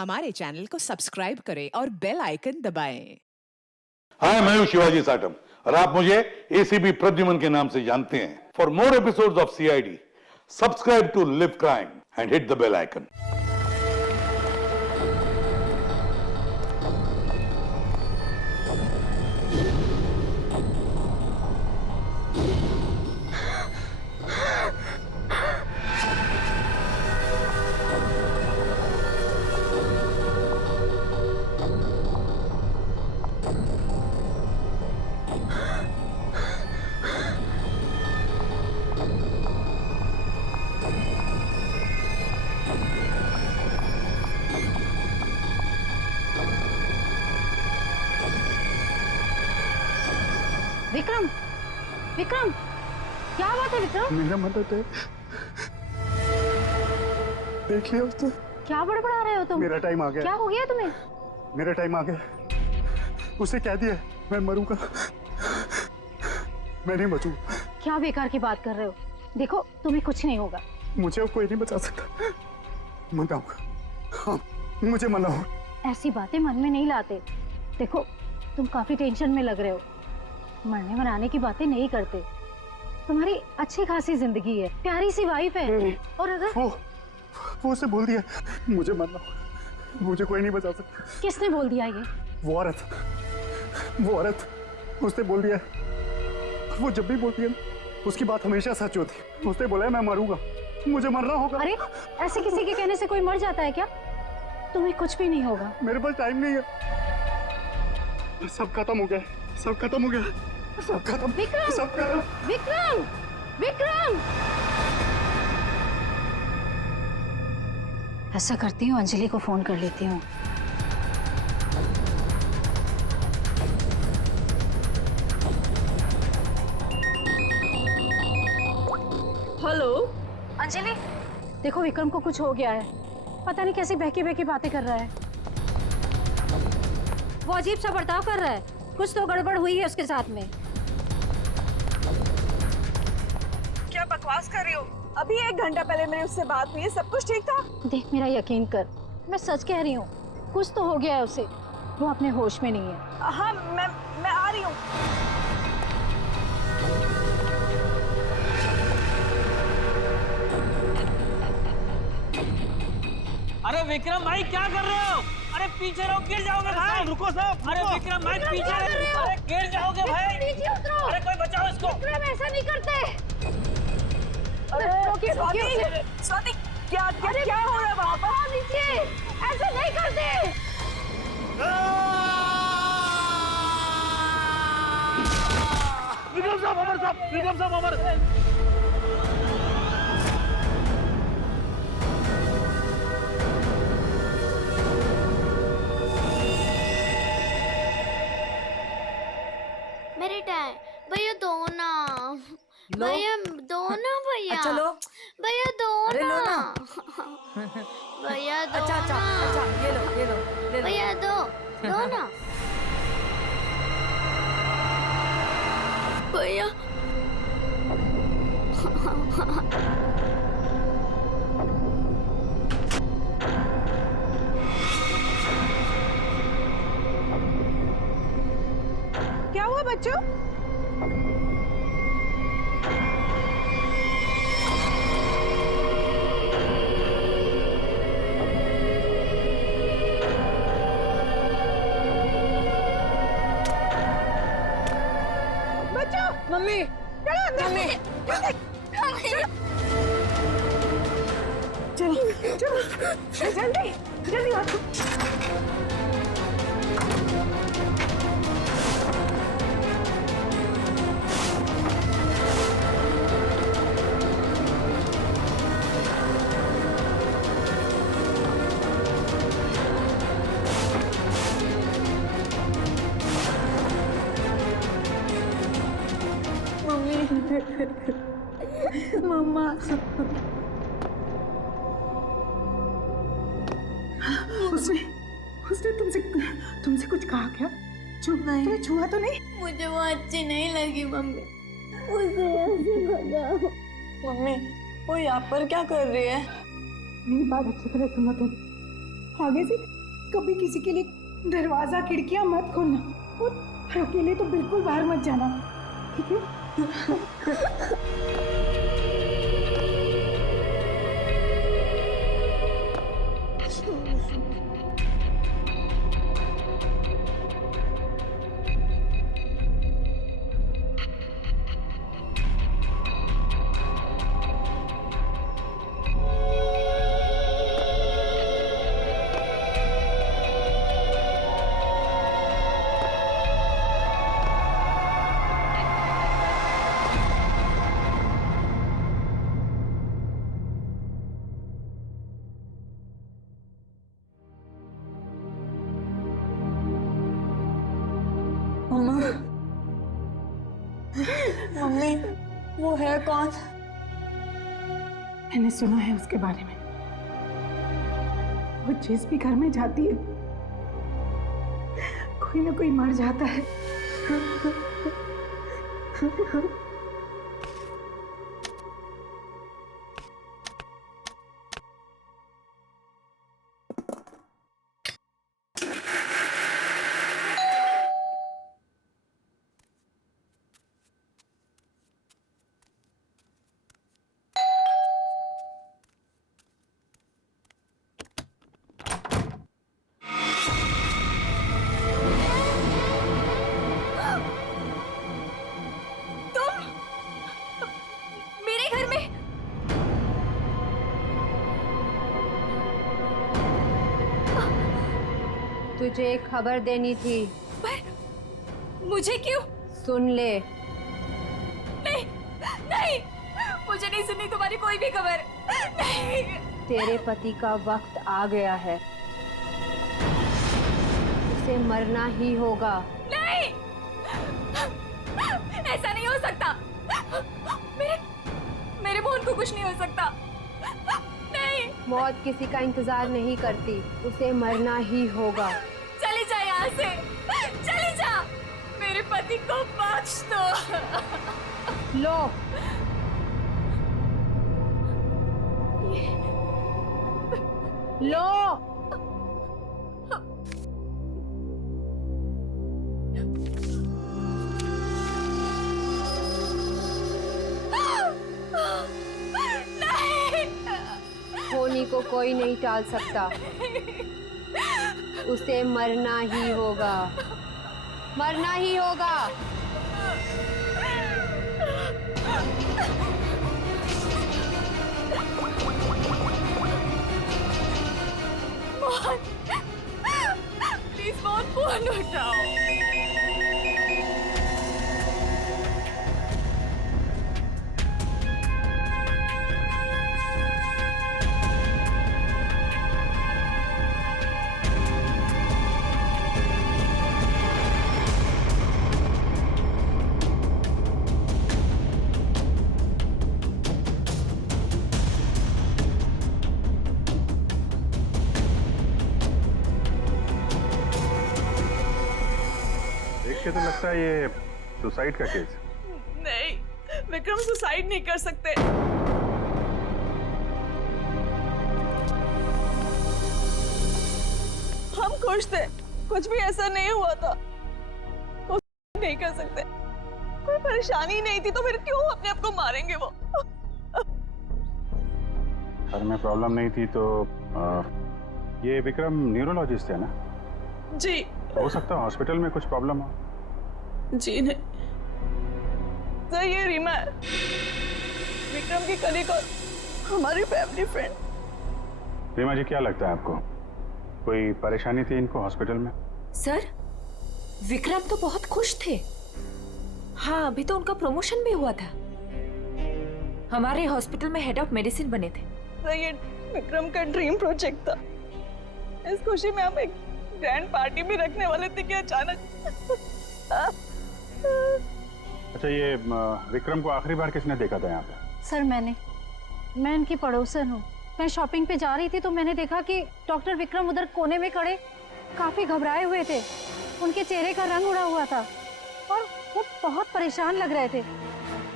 हमारे चैनल को सब्सक्राइब करें और बेल आइकन दबाएं। हाय, मैं हूं शिवाजी साटम और आप मुझे एसीपी प्रद्युमन के नाम से जानते हैं। For more episodes of CID, subscribe to LIV crime and hit the bell icon. Vikram, Vikram, क्या बात है विक्रम? मेरा मदद है, देख लिया उसने। क्या बड़बड़ा रहे हो तुम? मेरा टाइम आ गया। क्या हो गया तुम्हें? मेरा टाइम आ गया। उसे कह दिया मैं मरूंगा, मैं नहीं बचूंगा। क्या बेकार की बात कर रहे हो? देखो तुम्हें कुछ नहीं होगा। मुझे अब कोई नहीं बचा सकता। मनाऊंगा, हाँ, मुझे मनाओ। ऐसी बातें मन में नहीं लाते। देखो तुम काफी टेंशन में लग रहे हो। मरने मनाने की बातें नहीं करते। तुम्हारी अच्छी खासी जिंदगी है, प्यारी सी वाइफ है। और अगर वो उसे बोल दिया मुझे मरना, मुझे कोई नहीं बचा सकता। किसने बोल दिया ये? वो औरत उसने बोल दिया। वो जब भी बोलती है उसकी बात हमेशा सच होती। उसने बोला है मैं मरूंगा, मुझे मरना होगा। अरे ऐसे किसी के कहने से कोई मर जाता है क्या? तुम्हें कुछ भी नहीं होगा। मेरे पास टाइम नहीं है। सब खत्म हो गया, सब खत्म हो गया, सब खत्म। विक्रम! सब खत्म। विक्रम, विक्रम! ऐसा करती हूँ, अंजलि को फोन कर लेती हूँ। हेलो अंजलि, देखो विक्रम को कुछ हो गया है। पता नहीं कैसी बहकी बहकी बातें कर रहा है। वो अजीब सा बर्ताव कर रहा है। कुछ तो गड़बड़ हुई है उसके साथ में। क्या बकवास कर रही हो? अभी 1 घंटा पहले मेरी उससे बात हुई है, सब कुछ ठीक था। देख मेरा यकीन कर, मैं सच कह रही हूँ। कुछ तो हो गया है उसे, वो अपने होश में नहीं है। हाँ मैं आ रही हूँ। अरे विक्रम भाई क्या कर रहे हो? अरे पीछे रहो, गिर जाओगे भाई। रुको साहब। अरे विक्रम भाई पीछे रहो, अरे गिर जाओगे भाई। नीचे उतरो। अरे कोई बचाओ इसको। विक्रम ऐसा नहीं करते। अरे स्वाति, क्या हो रहा है वहाँ पर? नीचे ऐसा नहीं करते। विक्रम साहब, अमर साहब, विक्रम साहब, अमर। मेरे टाइम भैया दो ना, भैया दो ना, भैया चलो भैया दो अरे लो ना, ना। भैया दो अच्छा ना, ये लो ले लो। भैया दो ना, भैया क्या हुआ बच्चों? बच्चों, मम्मी चलो अंदर। मम्मी चलो जल्दी जल्दी आओ। मम्मा उसने तुमसे कुछ कहा क्या? तुम्हें छुआ तो नहीं? मुझे वो अच्छी नहीं लगी मम्मी, उसे ऐसे भगाओ। मम्मी वो यहाँ पर क्या कर रही है? मेरी बात अच्छी तरह सुनो तुम। आगे से कभी किसी के लिए दरवाजा खिड़कियां मत खोलना और अकेले तो बिल्कुल बाहर मत जाना, ठीक है? मम्मी, वो है कौन? मैंने सुना है उसके बारे में। वो जिस भी घर में जाती है कोई ना कोई मर जाता है। तुझे एक खबर देनी थी। पर मुझे क्यों? सुन ले। नहीं, नहीं, मुझे नहीं सुननी तुम्हारी कोई भी खबर। नहीं। तेरे पति का वक्त आ गया है, उसे मरना ही होगा। नहीं, ऐसा नहीं हो सकता। मेरे मोहन को कुछ नहीं हो सकता। नहीं। मौत किसी का इंतजार नहीं करती, उसे मरना ही होगा। चली जा यहाँ से, चली जा। मेरे पति को बख्श दो। लो। लो। होनी को कोई नहीं टाल सकता, उसे मरना ही होगा, मरना ही होगा। मोहन, प्लीज मोहन, फोन उठाओ। देख के तो लगता है ये सुसाइड का केस। नहीं, विक्रम सुसाइड नहीं कर सकते। हम खुश थे, कुछ भी ऐसा नहीं हुआ था। वो नहीं कर सकते, कोई परेशानी नहीं थी तो फिर क्यों अपने आप को मारेंगे वो? घर में प्रॉब्लम नहीं थी तो ये विक्रम न्यूरोलॉजिस्ट है ना? जी। हो सकता है हॉस्पिटल में कुछ प्रॉब्लम हो। जी नहीं सर, ये रीमा है, विक्रम की कलीग और हमारी फैमिली फ्रेंड। रीमा जी, क्या लगता है आपको कोई परेशानी थी इनको हॉस्पिटल में? सर, विक्रम तो बहुत खुश थे। हाँ, अभी तो उनका प्रमोशन भी हुआ था, हमारे हॉस्पिटल में हेड ऑफ मेडिसिन बने थे। सर, ये विक्रम का ड्रीम प्रोजेक्ट था। इस खुशी में हम एक ग्रैंड पार्टी भी रखने वाले थे कि अचानक। अच्छा, ये विक्रम को आखिरी बार किसने देखा था यहाँ पे? सर, मैं इनकी पड़ोसन हूँ। मैं शॉपिंग पे जा रही थी तो मैंने देखा कि डॉक्टर विक्रम उधर कोने में खड़े काफी घबराए हुए थे। उनके चेहरे का रंग उड़ा हुआ था और वो बहुत परेशान लग रहे थे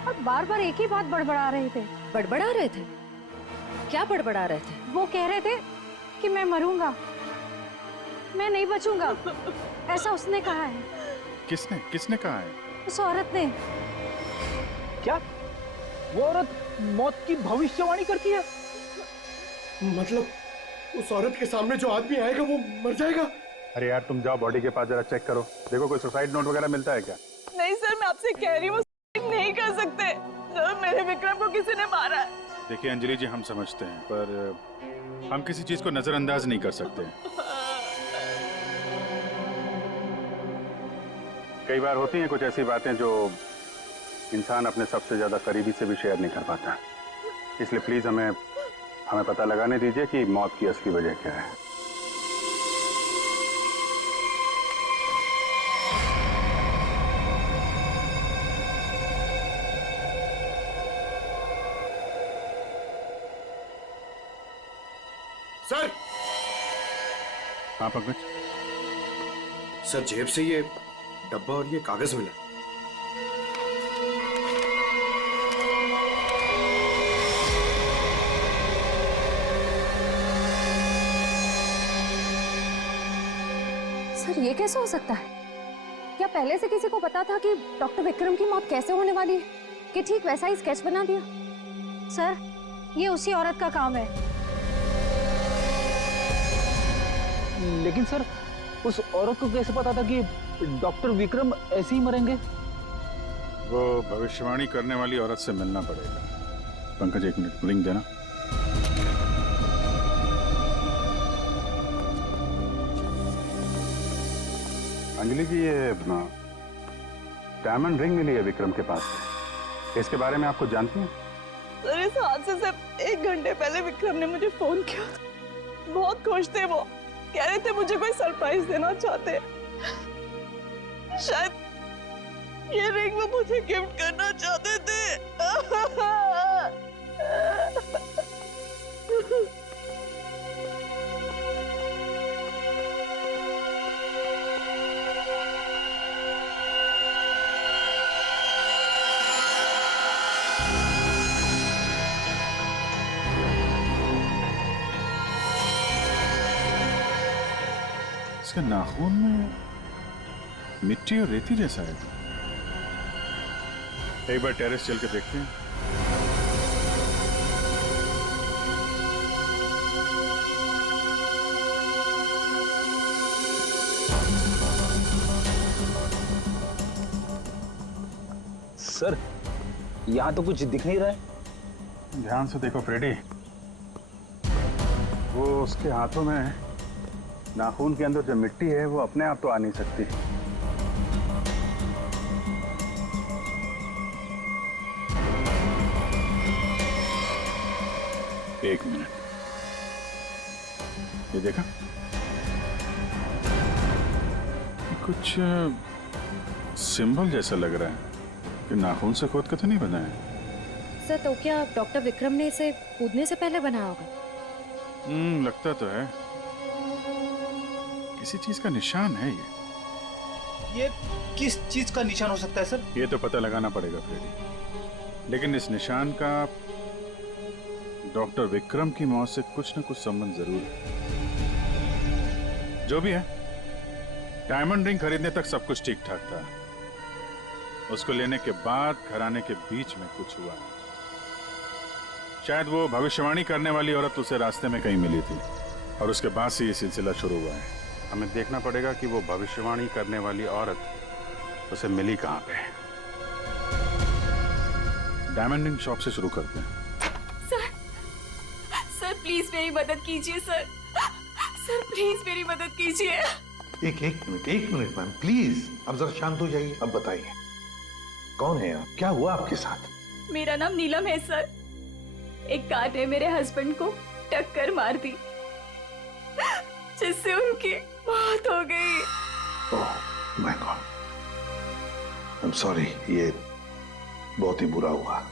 और बार बार एक ही बात बड़बड़ा रहे थे। बड़बड़ा रहे थे? क्या बड़बड़ा रहे थे? वो कह रहे थे कि मैं मरूंगा, मैं नहीं बचूंगा, ऐसा उसने कहा है, किसने किसने कहा है? उस औरत ने। क्या वो औरत मौत की भविष्यवाणी करती है? मतलब उस औरत के सामने जो आदमी आएगा वो मर जाएगा? अरे यार तुम जाओ बॉडी के पास जरा चेक करो, देखो कोई सुसाइड नोट वगैरह मिलता है क्या? नहीं सर, मैं आपसे कह रही हूँ नहीं कर सकते सर, मेरे विक्रम को किसी ने मारा है। देखिए अंजलि जी, हम समझते हैं पर हम किसी चीज को नजरअंदाज नहीं कर सकते। कई बार होती हैं कुछ ऐसी बातें जो इंसान अपने सबसे ज्यादा करीबी से भी शेयर नहीं कर पाता, इसलिए प्लीज हमें पता लगाने दीजिए कि मौत की असली वजह क्या है। सर! हाँ पंकज। सर, जेब से ये डब्बा और ये कागज मिला। सर ये कैसे हो सकता है? क्या पहले से किसी को पता था कि डॉक्टर विक्रम की मौत कैसे होने वाली है, कि ठीक वैसा ही स्केच बना दिया? सर ये उसी औरत का काम है। लेकिन सर, उस औरत को कैसे पता था कि डॉक्टर विक्रम ऐसे ही मरेंगे? वो भविष्यवाणी करने वाली औरत से मिलना पड़ेगा। पंकज एक मिनट, लिंक देना। अंजलि जी, ये डायमंड रिंग मिली है विक्रम के पास से, इसके बारे में आपको जानती हैं? सर इस हादसे से 1 घंटे पहले विक्रम ने मुझे फोन किया था, बहुत खुश थे वो, कह रहे थे मुझे कोई सरप्राइज देना चाहते, शायद ये रिंग वो मुझे गिफ्ट करना चाहते थे। इसके नाखून में मिट्टी और रेती जैसा है। एक बार टेरेस चल के देखते हैं। सर यहाँ तो कुछ दिख नहीं रहा है। ध्यान से देखो फ्रेडी, वो उसके हाथों में नाखून के अंदर जो मिट्टी है वो अपने आप तो आ नहीं सकती। एक मिनट, ये देखा, कुछ सिंबल जैसा लग रहा है कि नाखून से खोद के तो नहीं बना है। सर तो क्या डॉक्टर विक्रम ने इसे कूदने से पहले बनाया होगा? लगता तो है, किसी चीज का निशान है ये किस चीज का निशान हो सकता है सर? ये तो पता लगाना पड़ेगा फ्रेडी, लेकिन इस निशान का डॉक्टर विक्रम की मौत से कुछ न कुछ संबंध जरूर है। जो भी है, डायमंड रिंग खरीदने तक सब कुछ ठीक ठाक था, उसको लेने के बाद घराने के बीच में कुछ हुआ। शायद वो भविष्यवाणी करने वाली औरत उसे रास्ते में कहीं मिली थी और उसके बाद से ये सिलसिला शुरू हुआ है। हमें देखना पड़ेगा कि वो भविष्यवाणी करने वाली औरत उसे मिली कहाँ पे। डायमंड रिंग शॉप से शुरू करते हैं। सर प्लीज मेरी मदद कीजिए सर, सर प्लीज मेरी मदद कीजिए। एक मिनट मैम, प्लीज अब जरा शांत हो जाइए। अब बताइए कौन है आप, क्या हुआ आपके साथ? मेरा नाम नीलम है सर। एक कार ने मेरे हस्बैंड को टक्कर मार दी, जिससे उनकी मौत हो गई। Oh my God, I am sorry, ये बहुत ही बुरा हुआ।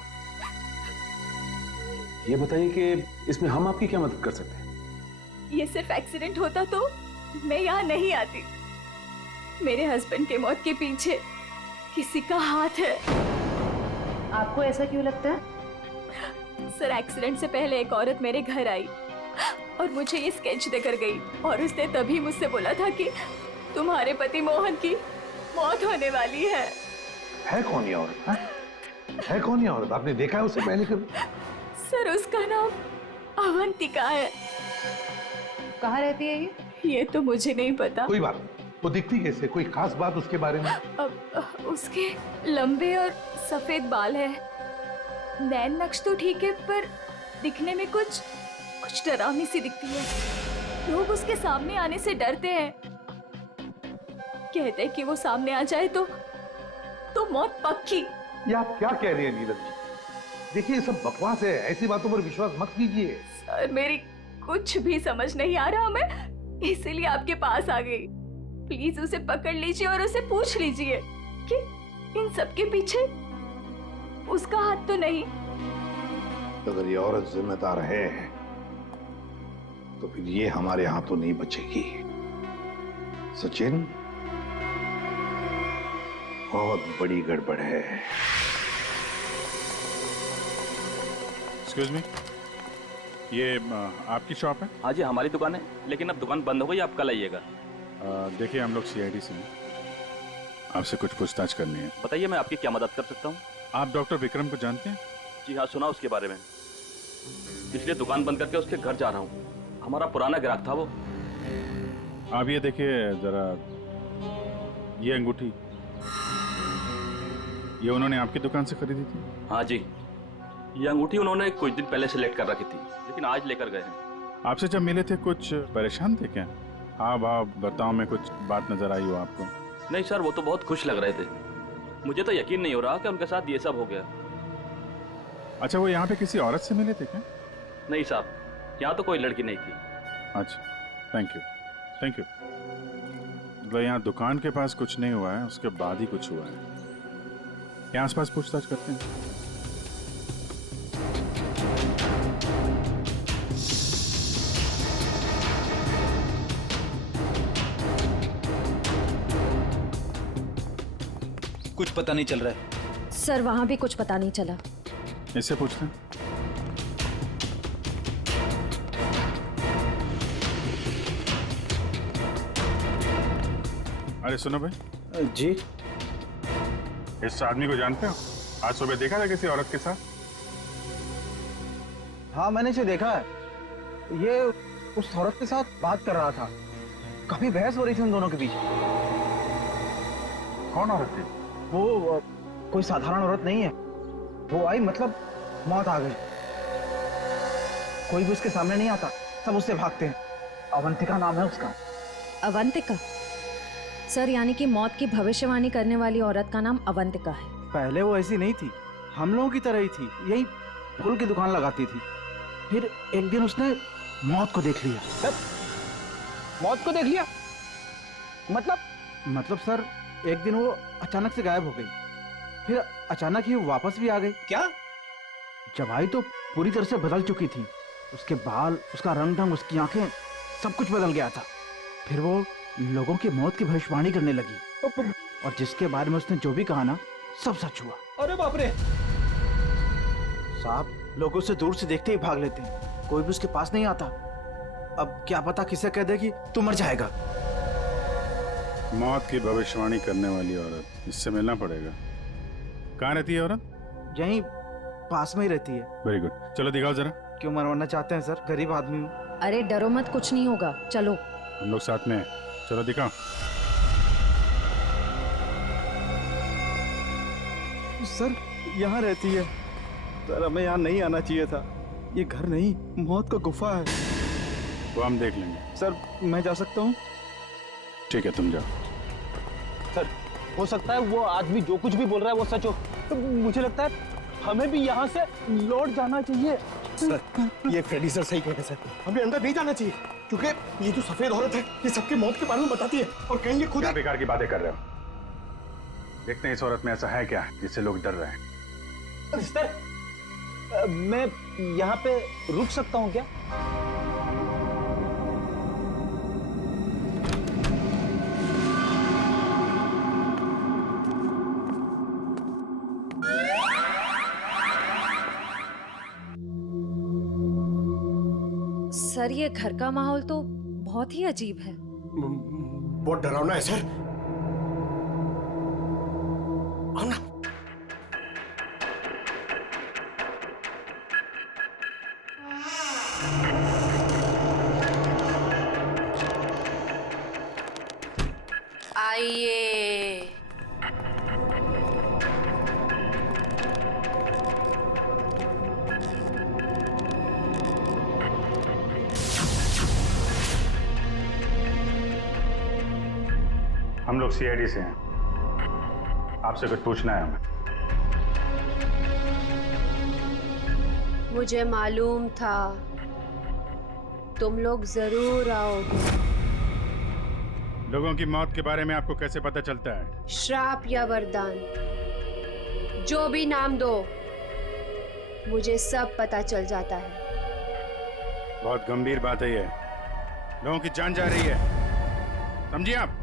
ये बताइए कि इसमें हम आपकी क्या मदद कर सकते हैं? ये सिर्फ एक्सीडेंट होता तो मैं यहाँ नहीं आती। मेरे हस्बैंड के मौत के पीछे किसी का हाथ है। आपको ऐसा क्यों लगता है? सर एक्सीडेंट से पहले एक औरत मेरे घर आई और मुझे ये स्केच देकर गई और उसने तभी मुझसे बोला था कि तुम्हारे पति मोहन की मौत होने वाली है। है कौन ये औरत? हाँ? है कौन ये औरत? आपने देखा है उसे पहले कभी? सर उसका नाम अवंतिका है। कहाँ रहती है ये तो मुझे नहीं पता। कोई बात नहीं, वो दिखती कैसे? कोई खास बात उसके बारे में? अब उसके लंबे और सफेद बाल है, नैन नक्श तो ठीक है पर दिखने में कुछ डरावनी सी दिखती है। लोग उसके सामने आने से डरते हैं, कहते हैं कि वो सामने आ जाए तो मौत पक्की। ये आप क्या कह रही हैं नीरज जी? देखिए, ये सब बकवास है, ऐसी बातों पर विश्वास मत कीजिए। सर मेरी कुछ भी समझ नहीं आ रहा, मैं इसीलिए आपके पास आ गई। प्लीज उसे पकड़ लीजिए और उसे पूछ लीजिए कि इन सब के पीछे उसका हाथ तो नहीं। अगर ये औरत जिम्मेदार है तो फिर ये हमारे हाथों नहीं बचेगी। सचिन, बहुत बड़ी गड़बड़ है। एक्सक्यूज मी, ये आपकी शॉप है? हाँ जी, हमारी दुकान है, लेकिन अब दुकान बंद हो गई, आप कल आइएगा। देखिए, हम लोग सीआईडी से हैं, आपसे कुछ पूछताछ करनी है। बताइए, मैं आपकी क्या मदद कर सकता हूँ? आप डॉक्टर विक्रम को जानते हैं? जी हाँ, सुना उसके बारे में, इसलिए दुकान बंद करके उसके घर जा रहा हूँ। हमारा पुराना ग्राहक था वो। आप ये देखिए जरा, ये अंगूठी, ये उन्होंने आपकी दुकान से खरीदी थी? हाँ जी, ये अंगूठी उन्होंने कुछ दिन पहले सेलेक्ट कर रखी थी, लेकिन आज लेकर गए हैं। आपसे जब मिले थे कुछ परेशान थे क्या? हाँ भाव बर्ताव में कुछ बात नजर आई हो आपको? नहीं सर, वो तो बहुत खुश लग रहे थे। मुझे तो यकीन नहीं हो रहा कि उनके साथ ये सब हो गया। अच्छा, वो यहाँ पे किसी औरत से मिले थे क्या? नहीं साहब, यहाँ तो कोई लड़की नहीं थी। अच्छा, थैंक यू थैंक यू। मतलब यहाँ दुकान के पास कुछ नहीं हुआ है, उसके बाद ही कुछ हुआ है। यहाँ आसपास पूछताछ करते हैं। कुछ पता नहीं चल रहा है सर, वहाँ भी कुछ पता नहीं चला। इससे पूछते हैं। अरे सुनो भाई। जी, इस आदमी को जानते हो? आज सुबह देखा था किसी औरत के साथ? हाँ मैंने इसे देखा है। ये उस औरत के साथ बात कर रहा था, काफी बहस हो रही थी उन दोनों के बीच। कौन औरत थी? वो कोई साधारण औरत नहीं है। वो आई मतलब मौत आ गई। कोई भी उसके सामने नहीं आता, सब उससे भागते हैं। अवंतिका नाम है उसका। अवंतिका? सर, यानी कि मौत की भविष्यवाणी करने वाली औरत का नाम अवंतिका है। पहले वो ऐसी नहीं थी, हम लोगों की तरह ही थी, यही फूल की दुकान लगाती थी। फिर एक दिन उसने मौत को देख लिया। मौत को देख लिया? मतलब सर, एक दिन वो अचानक से गायब हो गई, फिर अचानक ही वापस भी आ गई। क्या? जब आई तो पूरी तरह से बदल चुकी थी। उसके बाल, उसका रंग ढंग, उसकी आंखें, सब कुछ बदल गया था। फिर वो लोगों की मौत की भविष्यवाणी करने लगी, और जिसके बारे में उसने जो भी कहा ना, सब सच हुआ। अरे बाप रे! साहब, लोग उसे दूर से देखते ही भाग लेते हैं, कोई भी उसके पास नहीं आता। अब क्या पता किसे कह दे कि तू मर जाएगा। मौत की भविष्यवाणी करने वाली औरत, इससे मिलना पड़ेगा। कहाँ रहती है औरत? यहीं पास में ही रहती है। वेरी गुड, चलो दिखाओ जरा। क्यों मरवाना चाहते हैं सर? गरीब आदमी हूँ। अरे डरो मत, कुछ नहीं होगा, चलो। हम लोग साथ में हैं, चलो दिखाओ। सर, यहाँ रहती है। सर, हमें यहाँ नहीं आना चाहिए था। ये घर नहीं, मौत का गुफा है। वो हम देख लेंगे। सर, मैं जा सकता हूँ? ठीक है, तुम जाओ। सर, हो सकता है वो आदमी जो कुछ भी बोल रहा है वो सच हो। तो मुझे लगता है हमें भी यहाँ से लौट जाना चाहिए। सर, ये फ्रेडी सर सही कहते हैं सर, हमें अंदर नहीं जाना चाहिए, क्योंकि ये जो सफेद औरत है ये सबके मौत के बारे में बताती है, और कहेंगे खुद। क्या बेकार की बातें कर रहे हो? देखते हैं इस औरत में ऐसा है क्या जिससे लोग डर रहे हैं। सर, मैं यहाँ पे रुक सकता हूँ क्या? सर ये घर का माहौल तो बहुत ही अजीब है। बहुत डरावना है सर। आओ ना। आइए। हम लोग सीआईडी से हैं, आपसे कुछ पूछना है हमें। मुझे मालूम था तुम लोग जरूर आओगे। लोगों की मौत के बारे में आपको कैसे पता चलता है? श्राप या वरदान, जो भी नाम दो, मुझे सब पता चल जाता है। बहुत गंभीर बात है ये। लोगों की जान जा रही है, समझिए आप?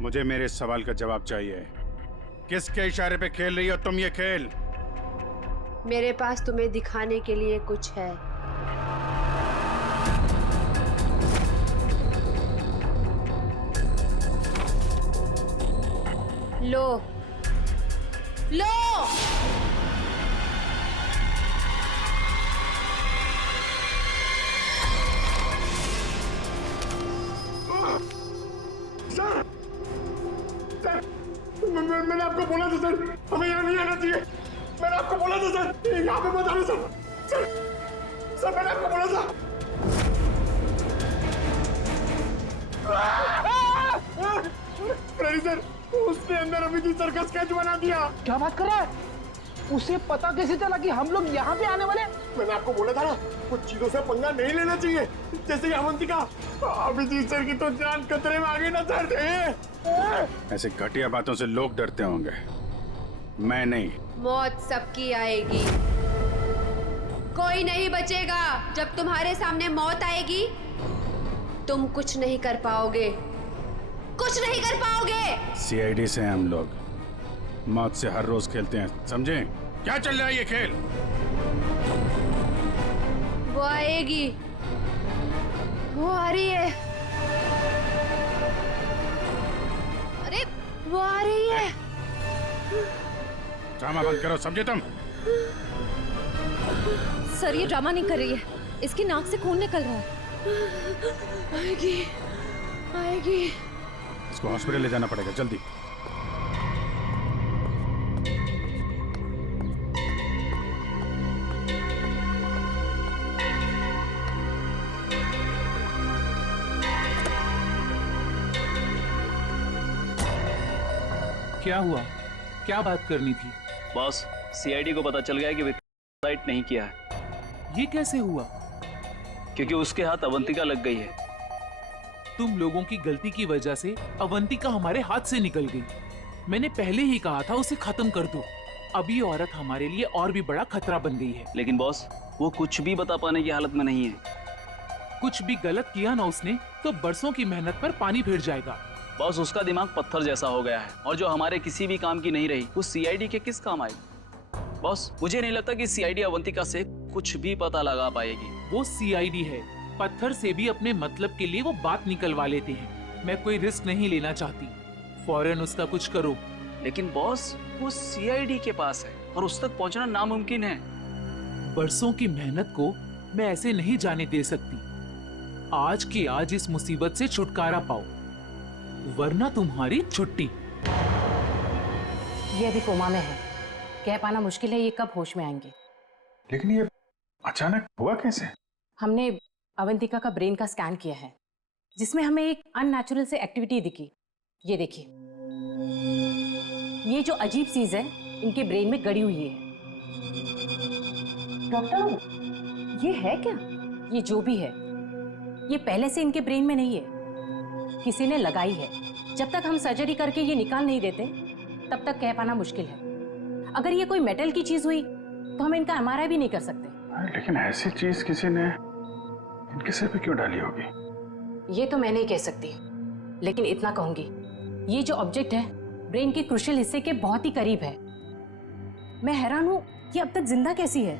मुझे मेरे सवाल का जवाब चाहिए। किसके इशारे पे खेल रही हो तुम ये खेल? मेरे पास तुम्हें दिखाने के लिए कुछ है। लो लो। मैंने आपको बोला था सर, हमें यहाँ नहीं आना चाहिए। मैंने आपको बोला था सर, यहाँ पे मत आना सर। सर मैंने आपको बोला था। फ्रेडी सर, उसने अंदर अभी की सर का स्केच बना दिया। क्या बात कर रहा है? उसे पता कैसे चला कि हम लोग यहाँ पे आने वाले? मैंने आपको बोला था ना, कुछ चीजों से पंगा नहीं लेना चाहिए, जैसे अवंतिका। अभिजीत सर की तो जान खतरे में आ गई ना सर। ऐसे घटिया बातों से लोग डरते होंगे, मैं नहीं। मौत सबकी आएगी, कोई नहीं बचेगा। जब तुम्हारे सामने मौत आएगी, तुम कुछ नहीं कर पाओगे, कुछ नहीं कर पाओगे। सीआईडी से हैं हम लोग, मौत से हर रोज खेलते हैं, समझे? क्या चल रहा है ये खेल? वो आएगी, वो आ रही है। अरे वो आ रही है। ड्रामा बंद करो, समझे तुम? सर ये ड्रामा नहीं कर रही है, इसकी नाक से खून निकल रहा है। आएगी आएगी। इसको हॉस्पिटल ले जाना पड़ेगा, जल्दी। क्या हुआ? क्या बात करनी थी? बॉस, सीआईडी को पता चल गया कि विक्रम सुसाइड नहीं किया है। ये कैसे हुआ? क्योंकि उसके हाथ अवंतिका लग गई है। तुम लोगों की गलती की वजह से अवंतिका हमारे हाथ से निकल गई। मैंने पहले ही कहा था उसे खत्म कर दो। अब ये औरत हमारे लिए और भी बड़ा खतरा बन गई है। लेकिन बॉस, वो कुछ भी बता पाने की हालत में नहीं है। कुछ भी गलत किया ना उसने तो बरसों की मेहनत पर पानी फिर जाएगा। बॉस, उसका दिमाग पत्थर जैसा हो गया है, और जो हमारे किसी भी काम की नहीं रही, वो सीआईडी के किस काम आएगी? बॉस, मुझे नहीं लगता कि सीआईडी अवंतिका से कुछ भी पता लगा पाएगी। वो सीआईडी है, पत्थर से भी अपने मतलब के लिए वो बात निकलवा लेते हैं। मैं कोई रिस्क नहीं लेना चाहती, फौरन उसका कुछ करो। लेकिन बॉस, वो सीआईडी के पास है और उस तक पहुंचना नामुमकिन है। बरसों की मेहनत को मैं ऐसे नहीं जाने दे सकती। आज की आज इस मुसीबत से छुटकारा पाओ, वरना तुम्हारी छुट्टी। ये अभी कोमा में है, कह पाना मुश्किल है ये कब होश में आएंगे। लेकिन ये अचानक हुआ कैसे? हमने अवंतिका का ब्रेन का स्कैन किया है, जिसमें हमें एक अननेचुरल से एक्टिविटी दिखी। ये देखिए, ये जो अजीब चीज है इनके ब्रेन में गड़ी हुई है। डॉक्टर, ये है क्या? ये जो भी है, ये पहले से इनके ब्रेन में नहीं है, किसी ने लगाई है। जब तक हम सर्जरी करके ये निकाल नहीं देते, तब तक कह पाना मुश्किल है। अगर ये कोई मेटल की चीज हुई तो हम इनका एमआरआई भी नहीं कर सकते। लेकिन ऐसी चीज किसी ने इनके सिर पे क्यों डाली होगी? ये तो मैं नहीं कह सकती, लेकिन इतना कहूंगी, ये जो ऑब्जेक्ट है ब्रेन के क्रूशियल हिस्से के बहुत ही करीब है। मैं हैरान हूं कि अब तक जिंदा कैसी है।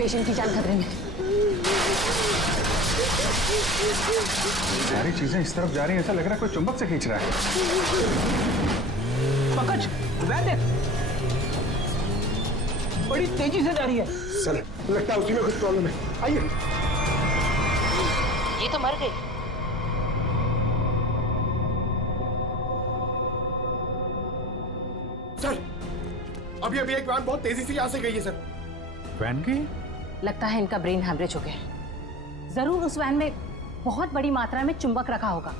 पेशेंट की जान खतरे में। सारी चीजें इस तरफ जा रही हैं, ऐसा लग रहा है कोई चुंबक से खींच रहा है। पंकज, वह देख, बड़ी तेजी से जा रही है। सर लगता है उसी में कुछ प्रॉब्लम है, आइए। ये तो मर गई। सर अभी अभी एक वैन बहुत तेजी से यहाँ से गई है सर। वैन गई? लगता है इनका ब्रेन हैमरेज हो गया। जरूर उस वैन में बहुत बड़ी मात्रा में चुंबक रखा होगा,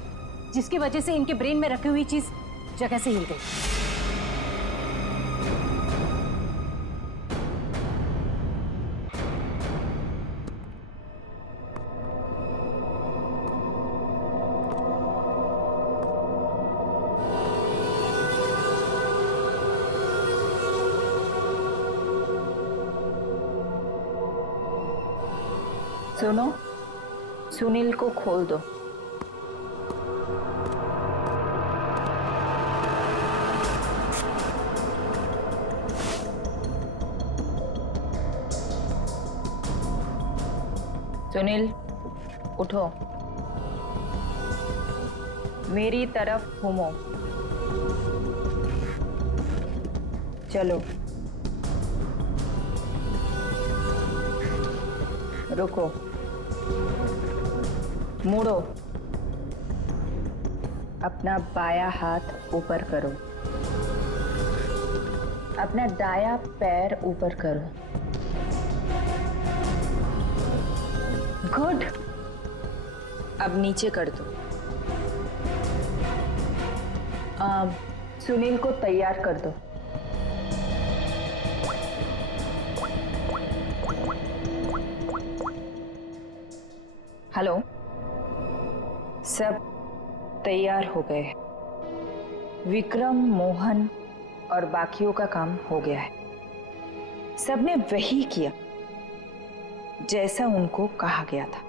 जिसकी वजह से इनके ब्रेन में रखी हुई चीज जगह से हिल गई। सुनो, सुनील को खोल दो। सुनील उठो, मेरी तरफ घूमो। चलो रुको, मुड़ो, अपना बाया हाथ ऊपर करो, अपना दाया पैर ऊपर करो। गुड, अब नीचे कर दो। सुनील को तैयार कर दो। हेलो, सब तैयार हो गए। विक्रम, मोहन और बाकियों का काम हो गया है। सबने वही किया जैसा उनको कहा गया था।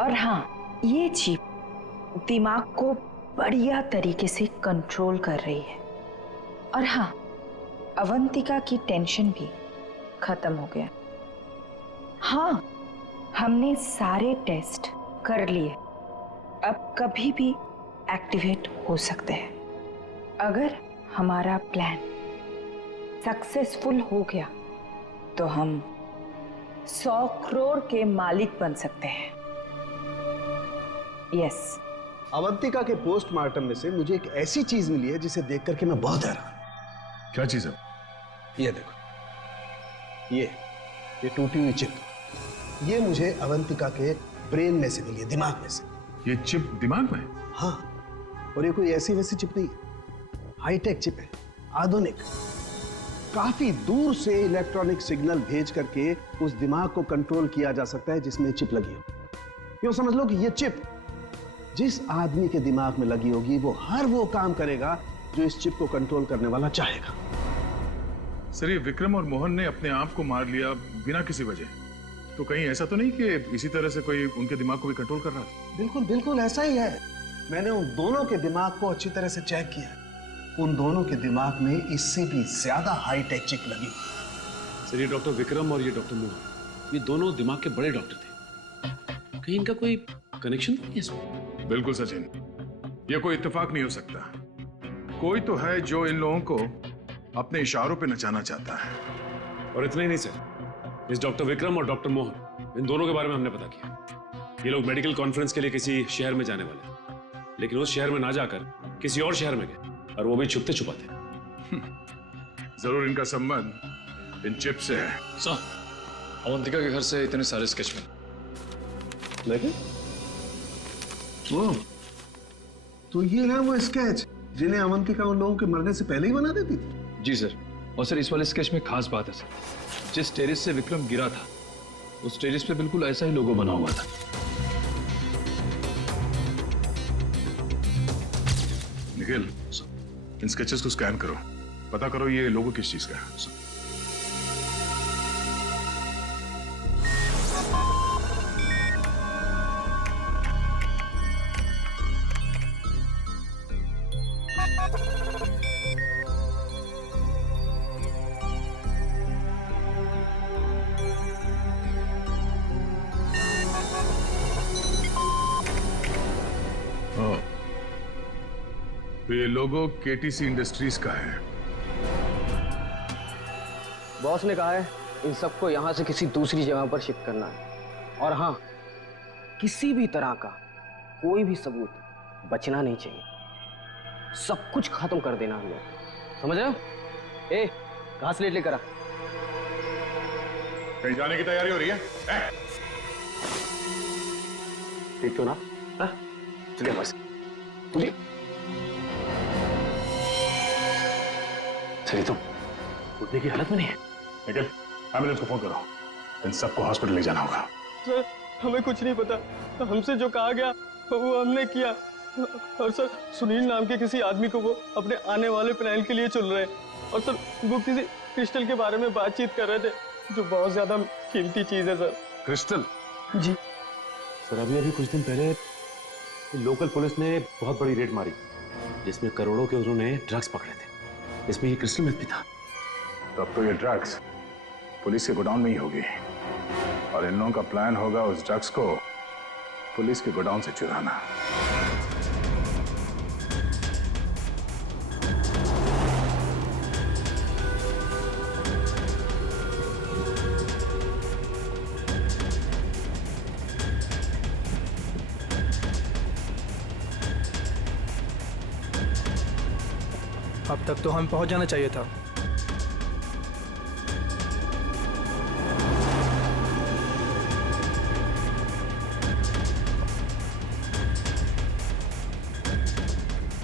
और हाँ, ये चिप दिमाग को बढ़िया तरीके से कंट्रोल कर रही है। और हाँ, अवंतिका की टेंशन भी खत्म हो गया। हाँ, हमने सारे टेस्ट कर लिए, अब कभी भी एक्टिवेट हो सकते हैं। अगर हमारा प्लान सक्सेसफुल हो गया तो हम 100 करोड़ के मालिक बन सकते हैं। यस। अवंतिका के पोस्टमार्टम में से मुझे एक ऐसी चीज मिली है जिसे देख करके मैं बहुत हैरान। क्या चीज है? ये देखो, ये टूटी हुई चिप, ये मुझे अवंतिका के ब्रेन में से मिली है, दिमाग में से। ये चिप दिमाग में? हाँ, और ये कोई ऐसी वैसी चिप नहीं है, हाईटेक चिप है, आधुनिक। काफी दूर से इलेक्ट्रॉनिक सिग्नल भेज करके उस दिमाग को कंट्रोल किया जा सकता है जिसमें चिप लगी हो। यूं समझ लो कि ये चिप जिस आदमी के दिमाग में लगी होगी वो हर वो काम करेगा जो इस चिप को कंट्रोल करने वाला चाहेगा। सर, ये विक्रम और मोहन ने अपने आप को मार लिया बिना किसी वजह, तो कहीं ऐसा तो नहीं कि इसी तरह से कोई उनके दिमाग को भी कंट्रोल कर रहा था? बिल्कुल बिल्कुल ऐसा ही है। मैंने उन दोनों के दिमाग को अच्छी तरह से चेक किया। उन दोनों के दिमाग में इससे भी ज्यादा हाईटेक चिप लगी हुई। सर, ये डॉक्टर विक्रम और ये डॉक्टर मोहन, ये दोनों दिमाग के बड़े डॉक्टर थे। कहीं इनका कोई कनेक्शन तो नहीं है इसमें? बिल्कुल सचिन, ये कोई इत्तेफाक नहीं हो सकता। कोई तो है जो इन लोगों को अपने इशारों पे नचाना चाहता है। और इतना ही नहीं सर, इस डॉक्टर विक्रम और डॉक्टर मोहन, इन दोनों के बारे में हमने पता किया। ये लोग मेडिकल कॉन्फ्रेंस के लिए किसी शहर में जाने वाले, लेकिन उस शहर में ना जाकर किसी और शहर में गए, और वो भी छुपते छुपाते। जरूर इनका संबंध इन चिप से है। सर, अवंतिका के घर से इतने सारे स्केच देखे? वो तो ये है वो स्केच जिन्हें अवंतिका उन लोगों के मरने से पहले ही बना देती थी। जी सर, और सर इस वाले स्केच में खास बात है सर, जिस टेरिस से विक्रम गिरा था उस टेरिस पे बिल्कुल ऐसा ही लोगो बना हुआ था। निखिल, इन स्केचेस को स्कैन करो, पता करो ये लोगो किस चीज का है। तो ये लोगो केटीसी इंडस्ट्रीज का है। बॉस ने कहा है इन सबको यहाँ से किसी दूसरी जगह पर शिफ्ट करना है, और हाँ, किसी भी तरह का कोई भी सबूत बचना नहीं चाहिए। सब कुछ खत्म कर देना हम लोग, समझ रहे हो? ए, घास लेट लेकर आ। कहीं जाने की तैयारी हो रही है? ठीक तो ना? चलिए बस, चलिए। चलिए, तुम उठने की हालत में नहीं है। निखिल, एम्बुलेंस को फोन करो। इन सबको हॉस्पिटल ले जाना होगा। सर, हमें कुछ नहीं पता। हमसे जो कहा गया वो हमने किया। और सर, सुनील नाम के किसी आदमी को वो अपने आने वाले प्लान के लिए चुन रहे हैं। और सर, वो किसी क्रिस्टल के बारे में बातचीत कर रहे थे, जो बहुत ज्यादा कीमती चीज है सर। क्रिस्टल? जी सर, अभी कुछ दिन पहले लोकल पुलिस ने बहुत बड़ी रेड मारी, जिसमें करोड़ों के उन्होंने ड्रग्स पकड़े थे। इसमें ये क्रिस्टल मेथ भी था। तब तो ये ड्रग्स पुलिस के गोडाउन में ही होगी, और इन लोगों का प्लान होगा उस ड्रग्स को पुलिस के गोडाउन से चुराना। अब तक तो हम पहुंच जाना चाहिए था।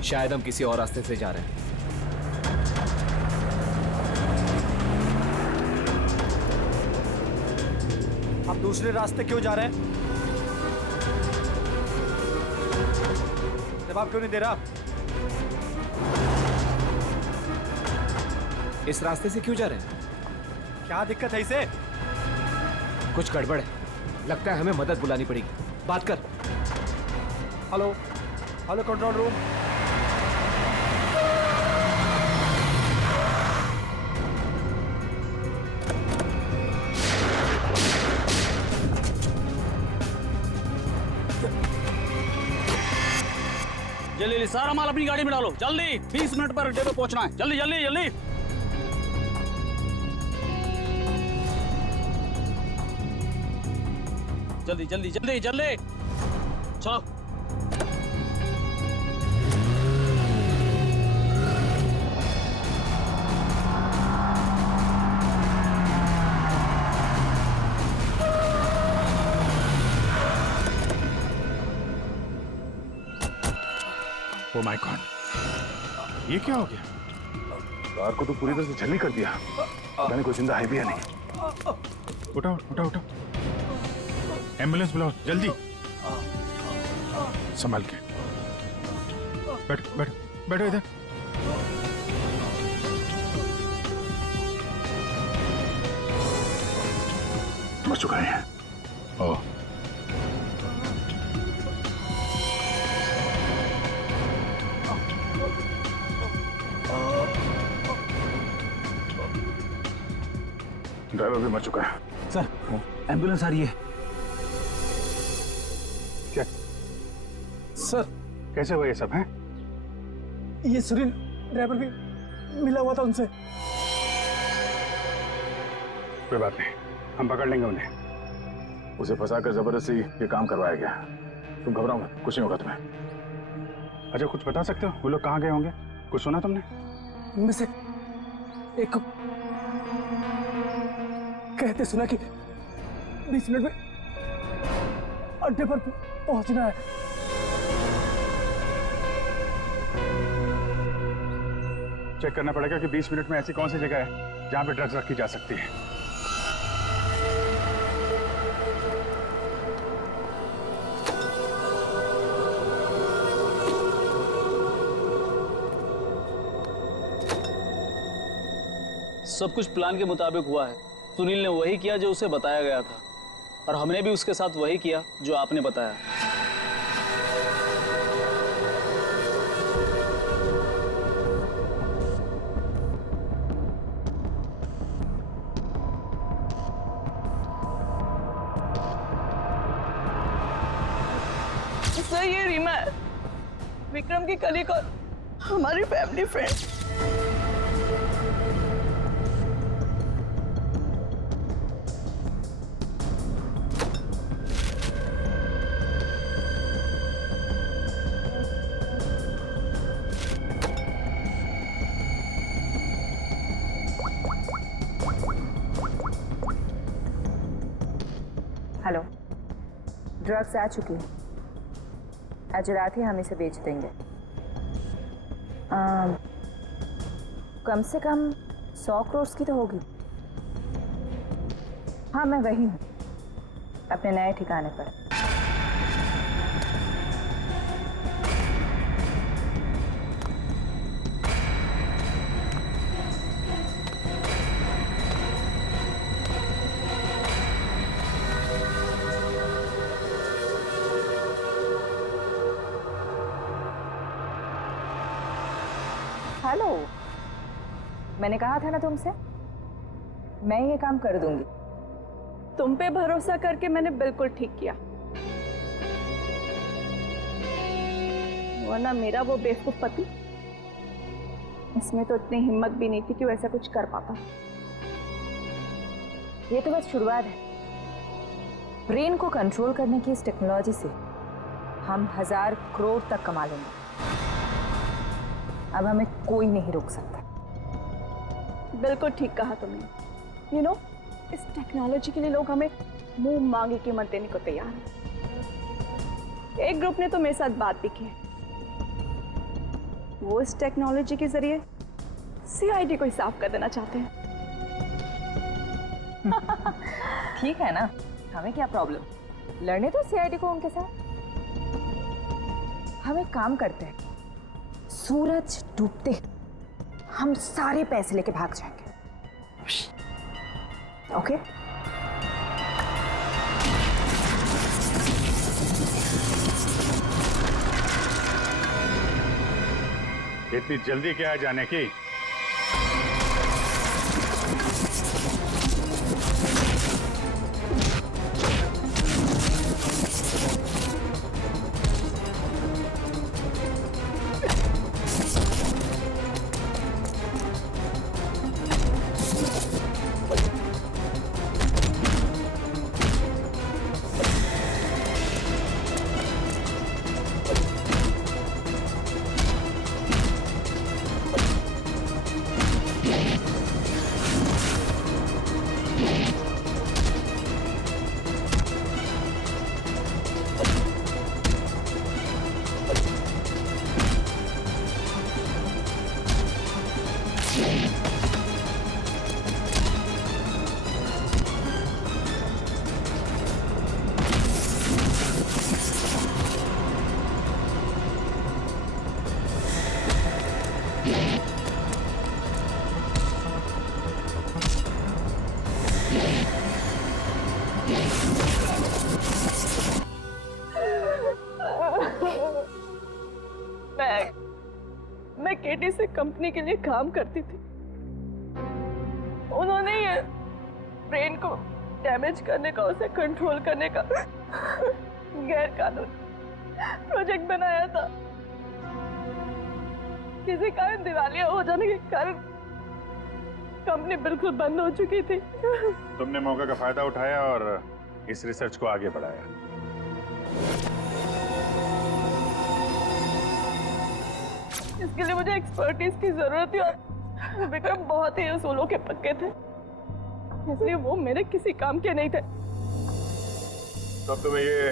शायद हम किसी और रास्ते से जा रहे हैं। आप दूसरे रास्ते क्यों जा रहे हैं? जवाब क्यों नहीं दे रहा? इस रास्ते से क्यों जा रहे हैं? क्या दिक्कत है इसे? कुछ गड़बड़ है, लगता है हमें मदद बुलानी पड़ेगी। बात कर। Hello, hello control room. जल्दी सारा माल अपनी गाड़ी में डालो, जल्दी। 20 मिनट पर अड्डे पे पहुंचना है। जल्दी जल्दी जल्दी। जल्दी जल्दी जल्दी जल्दी चलो। ओ माय गॉड, ये क्या हो गया? कार को तो पूरी तरह से झल्ली कर दिया। पता नहीं कोई जिंदा है भी या नहीं। उठाओ उठाओ उठाओ, एम्बुलेंस बुलाओ जल्दी। संभाल के बैठो बैठो बैठो इधर। मर चुका है। ओह, ड्राइवर भी मर चुका है। सर, एम्बुलेंस आ रही है। क्या सर, कैसे हुआ ये सब है? ये सुनील ड्राइवर भी मिला हुआ था उनसे। कोई बात नहीं, हम पकड़ लेंगे उन्हें। उसे फंसाकर जबरदस्ती ये काम करवाया गया। तुम घबराओ मत, कुछ नहीं होगा तुम्हें। अच्छा, कुछ बता सकते हो वो लोग कहाँ गए होंगे? कुछ सुना तुमने? उनमें से एक को कहते सुना कि 20 मिनट में अड्डे पर पहुंचना है। चेक करना पड़ेगा कि 20 मिनट में ऐसी कौन सी जगह है जहां पे ड्रग्स रखी जा सकती है। सब कुछ प्लान के मुताबिक हुआ है। सुनील ने वही किया जो उसे बताया गया था, और हमने भी उसके साथ वही किया जो आपने बताया। सर, ये रीमा है, विक्रम की कलीग और हमारी फैमिली फ्रेंड। हेलो, ड्रग्स आ चुकी है। आज रात ही हम इसे बेच देंगे। कम से कम 100 करोड़ की तो होगी। हाँ, मैं वही हूँ, अपने नए ठिकाने पर। हेलो, मैंने कहा था ना तुमसे, मैं ये काम कर दूंगी। तुम पे भरोसा करके मैंने बिल्कुल ठीक किया, वरना मेरा वो बेवकूफ पति, इसमें तो इतनी हिम्मत भी नहीं थी कि वो ऐसा कुछ कर पाता। ये तो बस शुरुआत है। ब्रेन को कंट्रोल करने की इस टेक्नोलॉजी से हम 1000 करोड़ तक कमा लेंगे। अब हमें कोई नहीं रोक सकता। बिल्कुल ठीक कहा तुमने। इस टेक्नोलॉजी के लिए लोग हमें मुंह मांगी कीमत देने को तैयार हैं। एक ग्रुप ने तो मेरे साथ बात भी की है, वो इस टेक्नोलॉजी के जरिए सीआईडी को ही साफ कर देना चाहते हैं। ठीक है ना, हमें क्या प्रॉब्लम, लड़ने दो सीआईडी को उनके साथ। हम एक काम करते हैं, सूरज डूबते हम सारे पैसे लेके भाग जाएंगे। ओके? इतनी जल्दी क्या है जाने की? मैं केटी से कंपनी के लिए काम करती थी। उन्होंने ये ब्रेन को डैमेज करने का, उसे कंट्रोल करने का गैर कानूनी प्रोजेक्ट बनाया था। किसी कारण दिवालिया हो जाने के कारण कंपनी बिल्कुल बंद हो चुकी थी। तुमने मौके का फायदा उठाया और इस रिसर्च को आगे बढ़ाया। इसके लिए मुझे एक्सपर्टीज की जरूरत थी और विक्रम बहुत ही उसूलों के पक्के थे, इसलिए वो मेरे किसी काम के नहीं थे। तब तुम्हें ये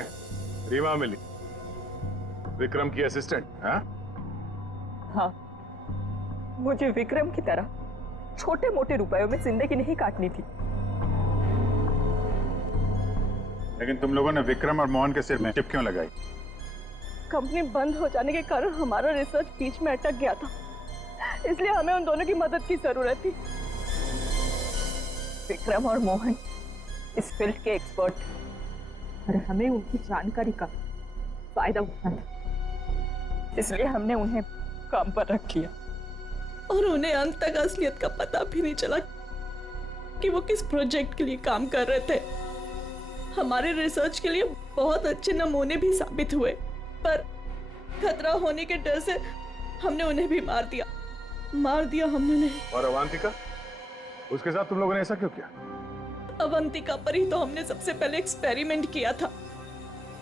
रीमा मिली, विक्रम की असिस्टेंट? हाँ, मुझे विक्रम की तरह छोटे मोटे रुपयों में जिंदगी नहीं काटनी थी। लेकिन तुम लोगों ने विक्रम और मोहन के सिर में चिप क्यों लगाई? कंपनी बंद हो जाने के कारण हमारा रिसर्च बीच में अटक गया था, इसलिए हमें उन दोनों की मदद की जरूरत थी। विक्रम और मोहन इस फील्ड के एक्सपर्ट हैं और हमें उनकी जानकारी का फायदा उठाना था, इसलिए हमने उन्हें काम पर रख लिया। और उन्हें अंत तक असलियत का पता भी नहीं चला कि वो किस प्रोजेक्ट के लिए काम कर रहे थे। हमारे रिसर्च के लिए बहुत अच्छे नमूने भी साबित हुए, पर खतरा होने के डर से हमने उन्हें भी मार दिया हमने उन्हें। और अवंतिका, उसके साथ तुम लोगों ने ऐसा क्यों किया? अवंतिका पर ही तो हमने सबसे पहले एक्सपेरिमेंट किया था।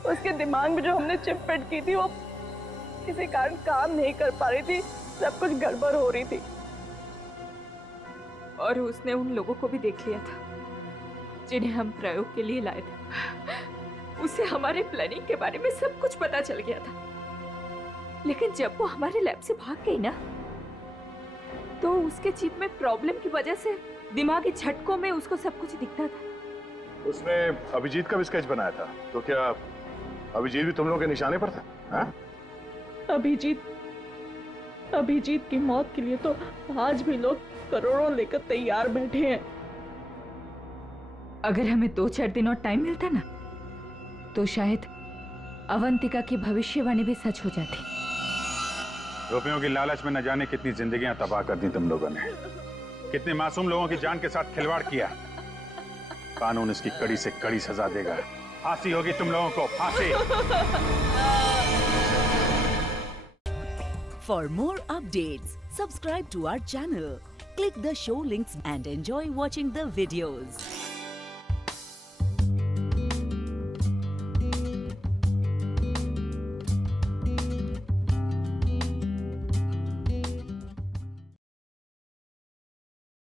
उसके दिमाग में जो हमने चिप फिट की थी वो किसी कारण काम नहीं कर पा रही थी, सब कुछ गड़बड़ हो रही थी। और उसने उन लोगों को भी देख लिया था जिन्हें हम प्रयोग के लिए लाए थे। उसे हमारे प्लानिंग के बारे में सब कुछ पता चल गया था। लेकिन जब वो हमारे लैब से भाग गई ना, तो उसके चिप में प्रॉब्लम की वजह से दिमागी झटकों में उसको सब कुछ दिखता था। उसने अभिजीत का भी स्केच बनाया था, तो क्या अभिजीत भी तुम लोगों के निशाने पर था? हाँ? अभिजीत की मौत के लिए तो आज भी लोग करोड़ों लेकर तैयार बैठे हैं। अगर हमें 2-4 दिन और टाइम मिलता ना, तो शायद अवंतिका की भविष्यवाणी भी सच हो जाती। रुपयों की लालच में न जाने कितनी जिंदगियां तबाह कर दी तुम लोगों ने, कितने मासूम लोगों की जान के साथ खिलवाड़ किया। कानून इसकी कड़ी से कड़ी सजा देगा। फांसी होगी तुम लोगों को, फांसी। For more updates, subscribe to our channel, click the show links and enjoy watching the videos.